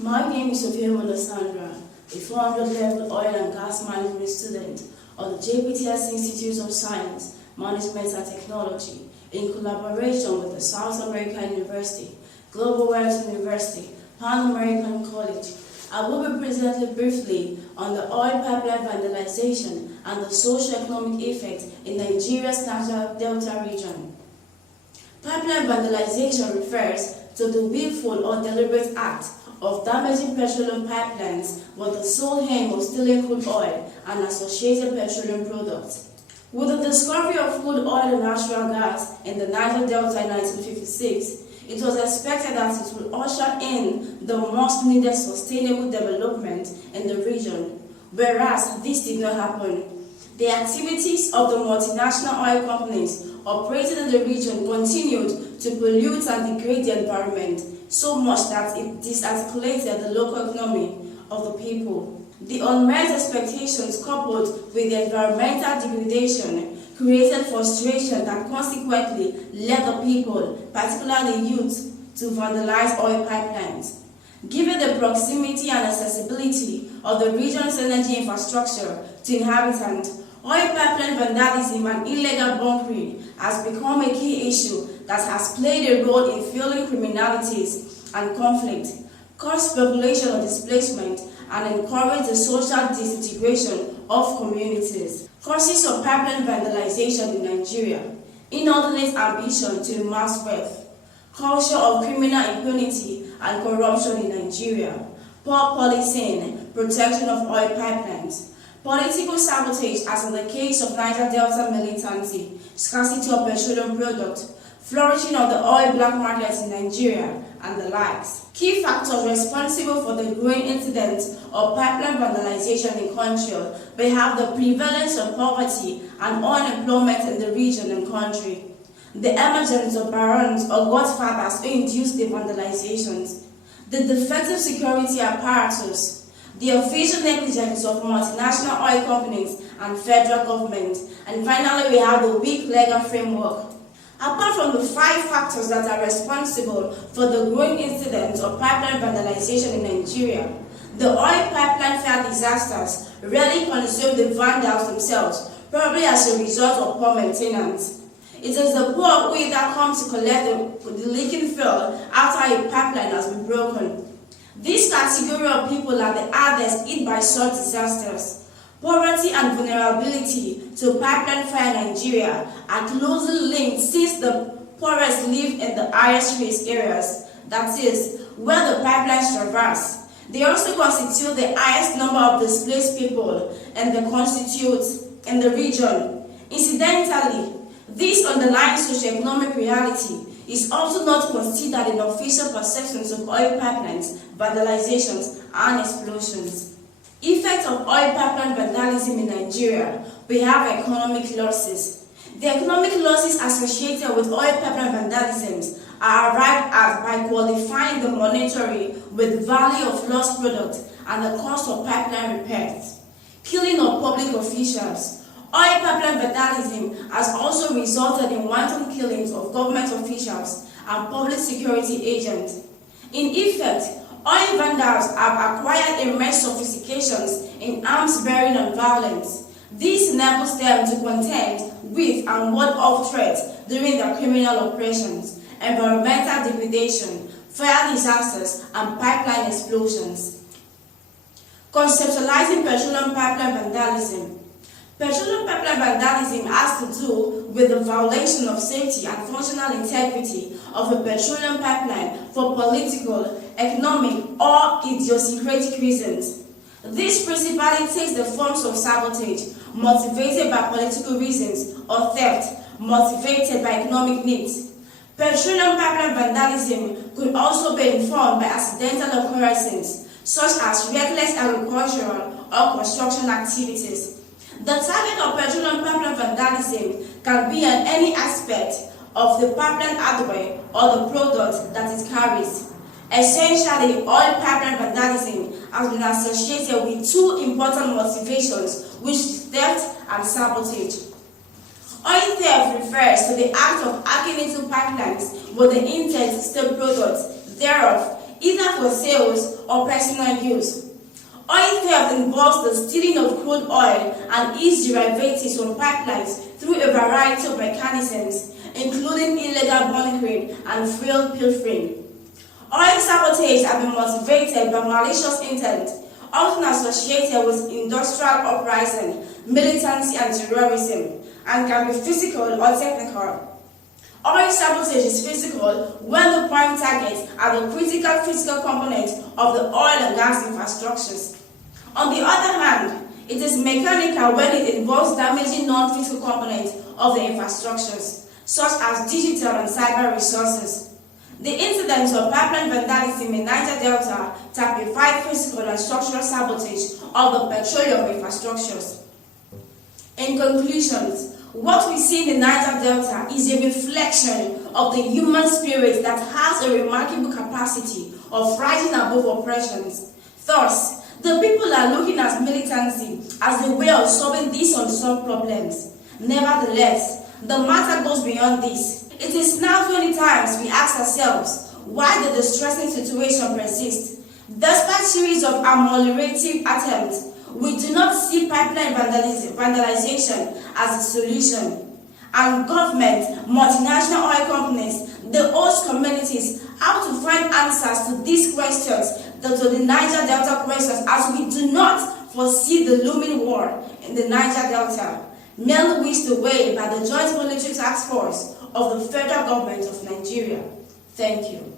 My name is Sophia Molosandra, a 400-level oil and gas management student of the JPTS Institute of Science, Management and Technology, in collaboration with the South American University, Global West University, Pan American College. I will be presenting briefly on the oil pipeline vandalization and the socio-economic effect in Nigeria's Niger Delta region. Pipeline vandalization refers to the willful or deliberate act of damaging petroleum pipelines with the sole aim of stealing crude oil and associated petroleum products. With the discovery of crude oil and natural gas in the Niger Delta in 1956, it was expected that it would usher in the much needed sustainable development in the region, whereas this did not happen. The activities of the multinational oil companies operating in the region continued to pollute and degrade the environment so much that it disarticulated the local economy of the people. The unmet expectations coupled with the environmental degradation created frustration that consequently led the people, particularly youth, to vandalize oil pipelines. Given the proximity and accessibility of the region's energy infrastructure to inhabitants, oil pipeline vandalism and illegal bunkering has become a key issue that has played a role in fueling criminalities and conflict, caused population displacement, and encouraged the social disintegration of communities. Causes of pipeline vandalization in Nigeria: inordinate ambition to amass wealth, culture of criminal impunity and corruption in Nigeria, poor policing, protection of oil pipelines, political sabotage as in the case of Niger Delta militancy, scarcity of petroleum products, flourishing of the oil black market in Nigeria, and the likes. Key factors responsible for the growing incidence of pipeline vandalization in country, we have the prevalence of poverty and unemployment in the region and country, the emergence of barons or godfathers who induced the vandalizations, the defective security apparatus, the official negligence of multinational oil companies and federal government, and finally we have the weak legal framework. Apart from the 5 factors that are responsible for the growing incidence of pipeline vandalization in Nigeria, the oil pipeline fire disasters rarely consume the vandals themselves, probably as a result of poor maintenance. It is the poor who either come to collect the leaking fuel after a pipeline has been broken. This category of people are the hardest hit by such disasters. Poverty and vulnerability to pipeline fire in Nigeria are closely linked since the poorest live in the highest risk areas, that is, where the pipelines traverse. They also constitute the highest number of displaced people in the region. Incidentally, this underlying socioeconomic reality is also not considered in official perceptions of oil pipelines, vandalizations, and explosions. Effect of oil pipeline vandalism in Nigeria: we have economic losses. The economic losses associated with oil pipeline vandalisms are arrived at by qualifying the monetary with value of lost product and the cost of pipeline repairs. Killing of public officials. Oil pipeline vandalism has also resulted in wanton killings of government officials and public security agents. In effect, oil vandals have acquired immense sophistications in arms bearing and violence. This enables them to contend with and ward off threats during their criminal operations, environmental degradation, fire disasters, and pipeline explosions. Conceptualizing petroleum pipeline vandalism. Petroleum pipeline vandalism has to do with the violation of safety and functional integrity of a petroleum pipeline for political, economic, or idiosyncratic reasons. This principally takes the forms of sabotage, motivated by political reasons, or theft, motivated by economic needs. Petroleum pipeline vandalism could also be informed by accidental occurrences, such as reckless agricultural or construction activities. The target of petroleum pipeline vandalism can be on any aspect of the pipeline hardware or the product that it carries. Essentially, oil pipeline vandalism has been associated with 2 important motivations, which is theft and sabotage. Oil theft refers to the act of hacking into pipelines with the intent to steal products thereof, either for sales or personal use. Oil theft involves the stealing of crude oil and its derivatives from pipelines through a variety of mechanisms, including illegal bunkering and fuel pilfering. Oil sabotage has been motivated by malicious intent, often associated with industrial uprising, militancy, and terrorism, and can be physical or technical. Oil sabotage is physical when the prime targets are the critical physical components of the oil and gas infrastructures. On the other hand, it is mechanical when it involves damaging non-physical components of the infrastructures, such as digital and cyber resources. The incidents of pipeline vandalism in Niger Delta typify physical and structural sabotage of the petroleum infrastructures. In conclusion, what we see in the Niger Delta is a reflection of the human spirit that has a remarkable capacity of rising above oppressions. Thus, the people are looking at militancy as a way of solving these unsolved problems. Nevertheless, the matter goes beyond this. It is now 20 times we ask ourselves why the distressing situation persists. Despite series of ameliorative attempts, we do not see pipeline vandalization as a solution. And government, multinational oil companies, the host communities have to find answers to these questions, to the Niger Delta questions, as we do not foresee the looming war in the Niger Delta, merely whisked away by the Joint Military Task Force of the Federal Government of Nigeria. Thank you.